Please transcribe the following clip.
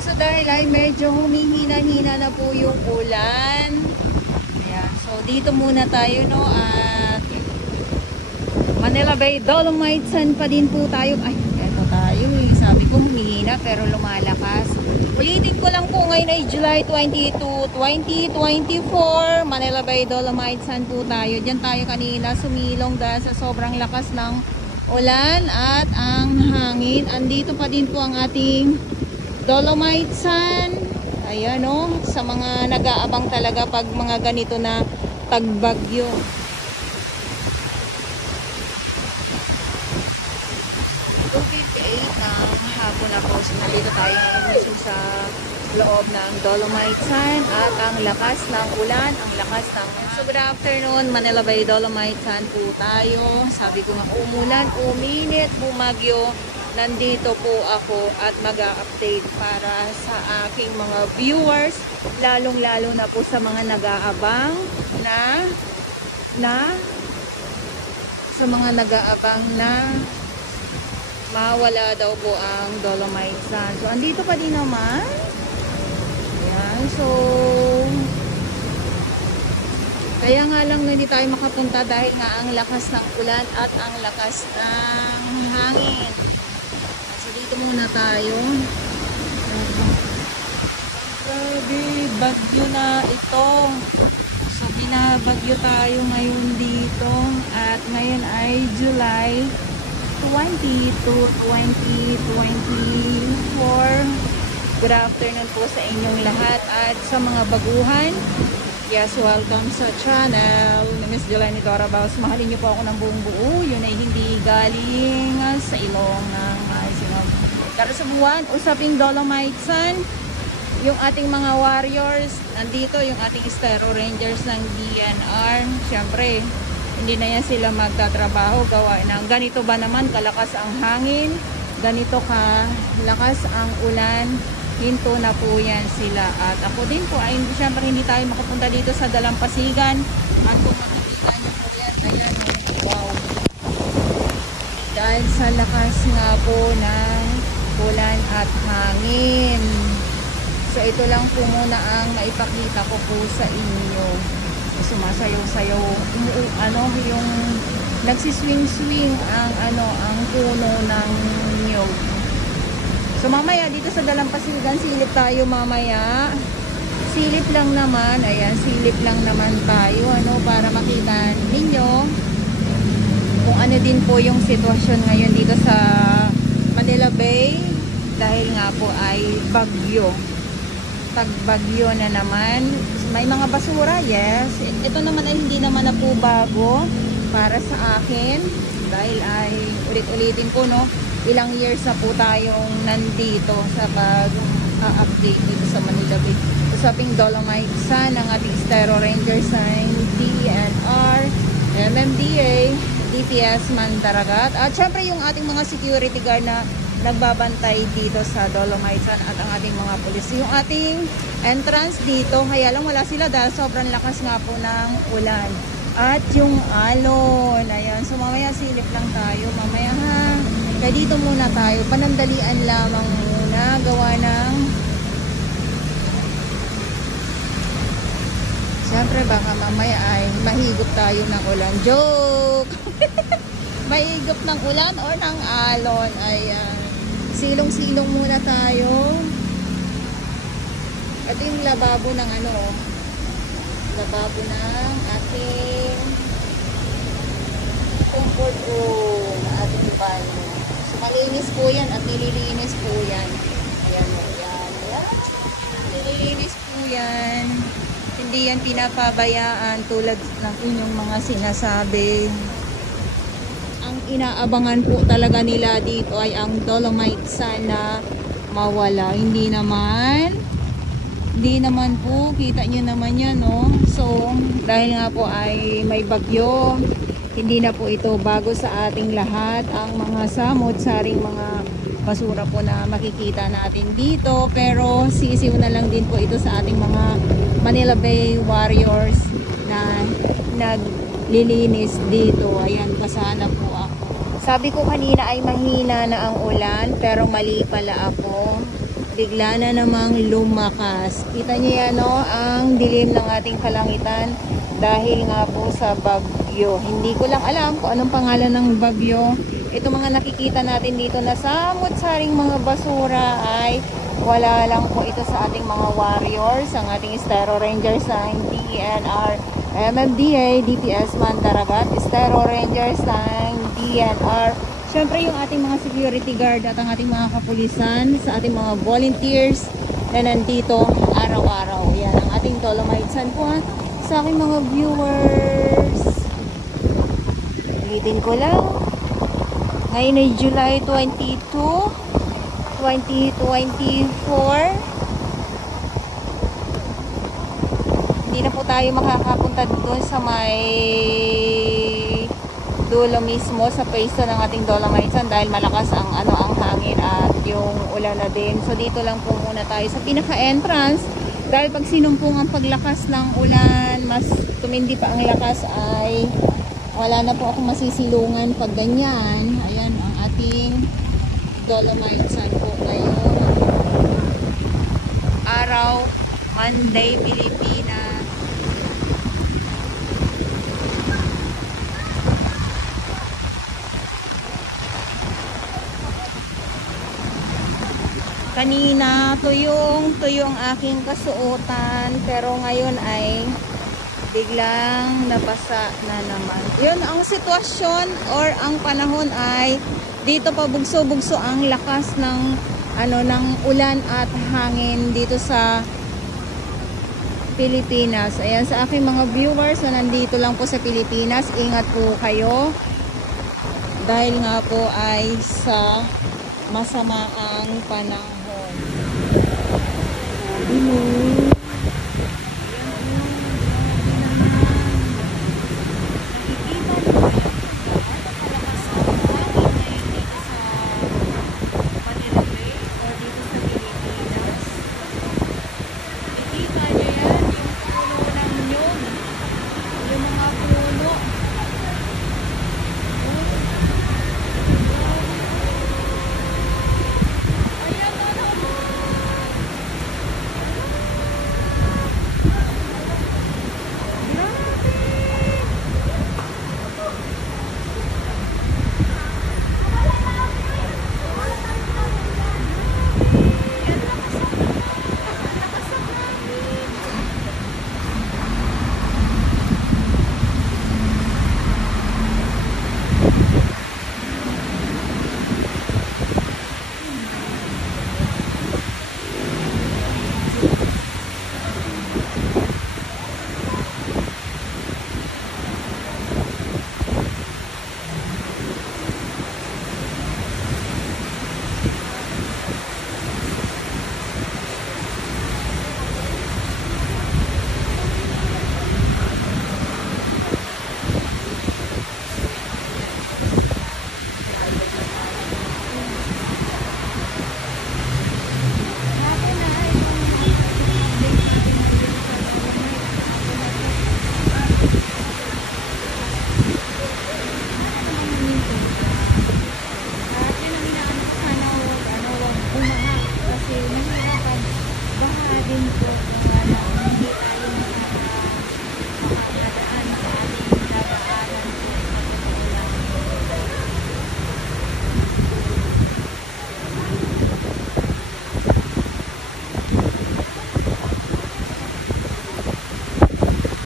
Kaso dahil ay medyo humihina-hina na po yung ulan. Ayan. So dito muna tayo, no, at Manila Bay Dolomite Sun pa din po tayo. Ay, eto tayo eh. Sabi ko humihina pero lumalakas. Ulitin ko lang po, ngayon ay July 22, 2024. Manila Bay Dolomite Sun po tayo. Diyan tayo kanina sumilong dahil sa sobrang lakas ng ulan at ang hangin. Andito pa din po ang ating Dolomite Sun. Ayan, no, sa mga nag-aabang talaga pag mga ganito na tagbagyo. 2:58 ng hapon na po. So, nandito tayo ngayon sa loob ng Dolomite Sun at ang lakas ng ulan, ang lakas ng... So, good afternoon, Manila Bay Dolomite Sun po tayo. Sabi ko nga, umulan, uminit, bumagyo. Nandito po ako at mag-a-update para sa aking mga viewers, lalong-lalo na po sa mga nag-aabang sa mga nag-aabang na mawala daw po ang Dolomite Sun. So, andito pa din naman. Ayan. So, kaya nga lang hindi tayo makapunta dahil nga ang lakas ng ulan at ang lakas ng hangin. So, dito muna tayo. Grabe, bagyo na ito. So, binabagyo tayo ngayon dito. At ngayon ay July 2024. Good afternoon po sa inyong lahat at sa mga baguhan. Yes, welcome sa channel ni Miss Jeleny Dora Baus. Mahalin niyo po ako ng buong buo. Yun ay hindi galing sa ilong ng Maisinong. Pero sa buwan, usaping Dolomite Sun, yung ating mga warriors, nandito yung ating Stero Rangers ng DNR. Siyempre, hindi na yan sila magtatrabaho, gawa ng ganito ba naman kalakas ang hangin, ganito kalakas ang ulan, hinto na po yan sila. At ako din po ay syempre hindi tayo makapunta dito sa Dalampasigan. At kung makikita nyo po yan, ayan, wow. Dahil sa lakas nga po ng ulan at hangin. So ito lang po muna ang maipakita ko po sa inyo. Sumasayaw-sayaw, yung nagsiswing-swing ang puno ng niyog. So mamaya dito sa Dalampasigan, silip tayo mamaya. Silip lang naman, ayan, silip lang naman tayo, para makita ninyo kung ano din po yung sitwasyon ngayon dito sa Manila Bay dahil nga po ay bagyo. Tagbagyo na naman. May mga basura, yes. Ito naman ay hindi naman na po bago para sa akin dahil ay ulit-ulitin po, no, ilang years na po tayong nandito sa pag-update dito sa Manila Bay. Usaping Dolomite Sun ng ating Stero Rangers ng DNR, MMDA, DPS Mandaragat at syempre yung ating mga security guard na nagbabantay dito sa Dolomite Sun at ang ating mga pulis. Yung ating entrance dito, kaya lang wala sila dahil sobrang lakas nga po ng ulan. At yung alon, ayan. So mamaya silip lang tayo, mamaya ha. Kaya dito muna tayo, panandalian lamang muna, gawa ng... Siyempre baka mamaya ay mahigop tayo ng ulan. Joke! Mahigop ng ulan or ng alon, ayan. Silong-silong muna tayo. Ito yung lababo ng lababo ng ating comfort room, ating banyo. So malinis po yan at nililinis po yan. Ayan, ayan, ayan. Nililinis po yan. Hindi yan pinapabayaan tulad ng inyong mga sinasabi. Ang inaabangan po talaga nila dito ay ang Dolomite Sun na mawala. Hindi naman po, kita nyo naman yan, no? So, dahil nga po ay may bagyo, hindi na po ito bago sa ating lahat. Ang mga samot-saring mga basura po na makikita natin dito. Pero sisiw na lang din po ito sa ating mga Manila Bay Warriors na naglilinis dito. Ayan, pasana po ako. Sabi ko kanina ay mahina na ang ulan, pero mali pala ako. bigla na namang lumakas. Kita niyo yan, no? Ang dilim ng ating kalangitan dahil nga po sa bagyo. Hindi ko lang alam kung anong pangalan ng bagyo. Ito mga nakikita natin dito na samot-saring mga basura ay wala lang po ito sa ating mga warriors, ang ating Estero Rangers ng DNR, MMDA, DPS Mandaragat, Estero Rangers ng DNR. Siyempre yung ating mga security guard at ang ating mga kapulisan sa ating mga volunteers na nandito araw-araw. Yan ang ating Dolomite Sun po sa aking mga viewers. Ulitin ko lang. Ngayon ay July 22, 2024. Hindi na po tayo makakapunta doon sa may dulo mismo sa pwesto ng ating Dolomite Sun dahil malakas ang ang hangin at yung ulan na din. So dito lang po muna tayo sa pinaka-entrance dahil pag sinumpong ang paglakas ng ulan, mas tumindi pa ang lakas ay wala na po akong masisilungan pag ganyan. Ayan ang ating Dolomite Sun po ngayon. Araw, Monday, Pilipinas. Kanina, tuyo ang aking kasuotan. Pero ngayon ay biglang nabasa na naman. Yun ang sitwasyon or ang panahon ay dito pa bugso-bugso ang lakas ng ng ulan at hangin dito sa Pilipinas. Ayan sa aking mga viewers na nandito lang po sa Pilipinas, ingat po kayo dahil nga po ay sa masama ang panahon. Baha din po.